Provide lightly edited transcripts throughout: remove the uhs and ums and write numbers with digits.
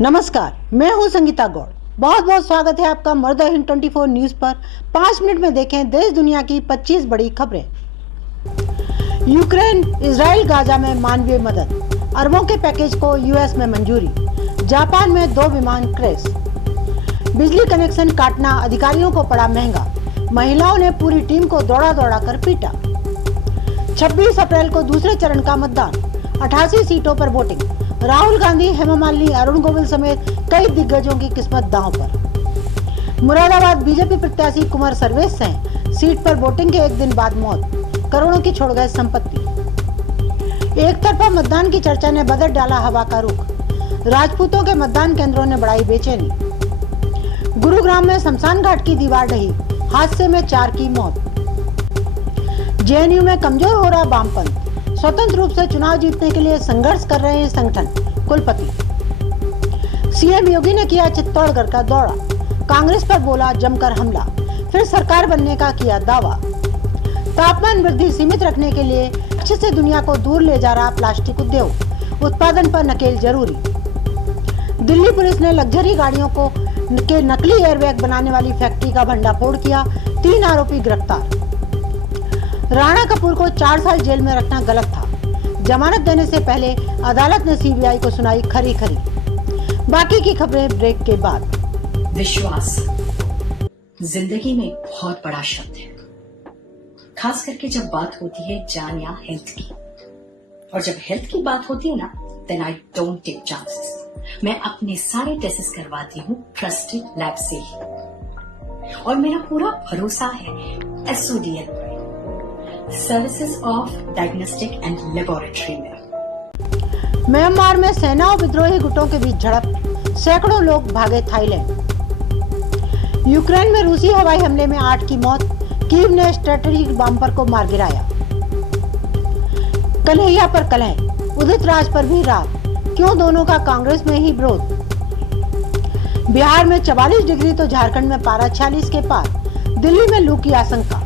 नमस्कार, मैं हूं संगीता गौड़। बहुत बहुत स्वागत है आपका मर्द हिंद 24 न्यूज पर। 5 मिनट में देखें देश दुनिया की 25 बड़ी खबरें। यूक्रेन, इजराइल, गाजा में मानवीय मदद, अरबों के पैकेज को यूएस में मंजूरी। जापान में 2 विमान क्रैश। बिजली कनेक्शन काटना अधिकारियों को पड़ा महंगा। महिलाओं ने पूरी टीम को दौड़ा दौड़ा कर पीटा। 26 अप्रैल को दूसरे चरण का मतदान, 88 सीटों पर वोटिंग। राहुल गांधी, हेमा मालिनी, अरुण गोविल समेत कई दिग्गजों की किस्मत दांव पर। मुरादाबाद बीजेपी प्रत्याशी कुमार सर्वेश सिंह सीट पर वोटिंग के एक दिन बाद मौत, करोड़ों की छोड़ गए संपत्ति। एक तरफा मतदान की चर्चा ने बदल डाला हवा का रुख। राजपूतों के मतदान केंद्रों ने बढ़ाई बेचैनी। गुरुग्राम में शमशान घाट की दीवार ढही, हादसे में 4 की मौत। जेएनयू में कमजोर हो रहा वामपंथ, स्वतंत्र रूप से चुनाव जीतने के लिए संघर्ष कर रहे हैं संगठन, कुलपति। सीएम योगी ने किया चित्तौड़गढ़ का दौरा, कांग्रेस पर बोला जमकर हमला, फिर सरकार बनने का किया दावा। तापमान वृद्धि सीमित रखने के लिए लक्ष्य से दुनिया को दूर ले जा रहा प्लास्टिक उद्योग, उत्पादन पर नकेल जरूरी। दिल्ली पुलिस ने लग्जरी गाड़ियों के नकली एयरबैग बनाने वाली फैक्ट्री का भंडाफोड़ किया, 3 आरोपी गिरफ्तार। राणा कपूर को 4 साल जेल में रखना गलत था, जमानत देने से पहले अदालत ने सीबीआई को सुनाई खरी खरी। बाकी की खबरें ब्रेक के बाद। विश्वास जिंदगी में बहुत बड़ा शब्द है, खास करके जब बात होती है जान या हेल्थ की। और जब हेल्थ की बात होती है ना, then I don't take chances. मैं अपने सारे टेस्ट करवाती हूँ ट्रस्टेड लैब से ही, और मेरा पूरा भरोसा है SODL services of diagnostic and laboratory में। म्यांमार में सेना और विद्रोही गुटों के बीच झड़प, सैकड़ों लोग भागे थाईलैंड। यूक्रेन में रूसी हवाई हमले में 8 की मौत, कीव ने स्ट्रेटेजिक बम्पर को मार गिराया। कन्हैया पर कलह, उदित राज पर भी रात, क्यों दोनों का कांग्रेस में ही विरोध। बिहार में 44 डिग्री तो झारखंड में पारा 46 के पार, दिल्ली में लू की आशंका।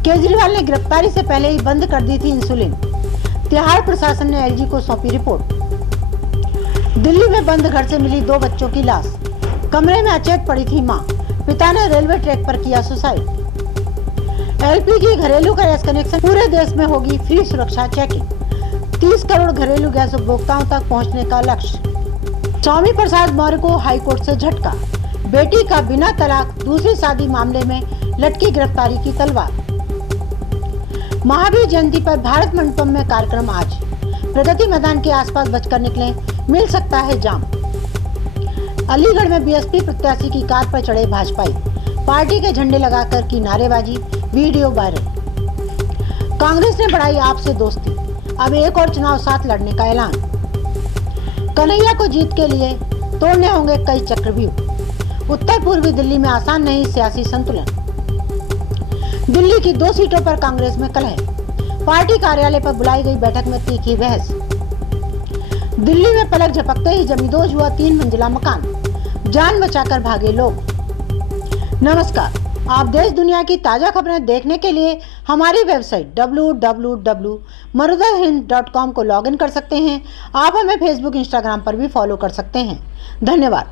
केजरीवाल ने गिरफ्तारी से पहले ही बंद कर दी थी इंसुलिन, तिहाड़ प्रशासन ने LG को सौंपी रिपोर्ट। दिल्ली में बंद घर से मिली 2 बच्चों की लाश, कमरे में अचेत पड़ी थी मां, पिता ने रेलवे ट्रैक पर किया सुसाइड। LPG घरेलू गैस कनेक्शन, पूरे देश में होगी फ्री सुरक्षा चेकिंग। 30 करोड़ घरेलू गैस उपभोक्ताओं तक पहुंचने का लक्ष्य। स्वामी प्रसाद मौर्य को हाईकोर्ट से झटका, बेटी का बिना तलाक दूसरी शादी मामले में लटकी गिरफ्तारी की तलवार। महावीर जयंती पर भारत मंडपम में कार्यक्रम आज, प्रगति मैदान के आसपास बचकर निकले, मिल सकता है जाम। अलीगढ़ में BSP प्रत्याशी की कार पर चढ़े भाजपाई, पार्टी के झंडे लगाकर की नारेबाजी, वीडियो वायरल। कांग्रेस ने बढ़ाई आपसे दोस्ती, अब एक और चुनाव साथ लड़ने का ऐलान। कन्हैया को जीत के लिए तोड़ने होंगे कई चक्रव्यूह। उत्तर पूर्वी दिल्ली में आसान नहीं सियासी संतुलन। दिल्ली की 2 सीटों पर कांग्रेस में कलह, पार्टी कार्यालय पर बुलाई गई बैठक में तीखी बहस। दिल्ली में पलक झपकते ही जमींदोज हुआ 3 मंजिला मकान, जान बचाकर भागे लोग। नमस्कार, आप देश दुनिया की ताजा खबरें देखने के लिए हमारी वेबसाइट www.marudahind.com को लॉगिन कर सकते हैं। आप हमें फेसबुक, इंस्टाग्राम पर भी फॉलो कर सकते हैं। धन्यवाद।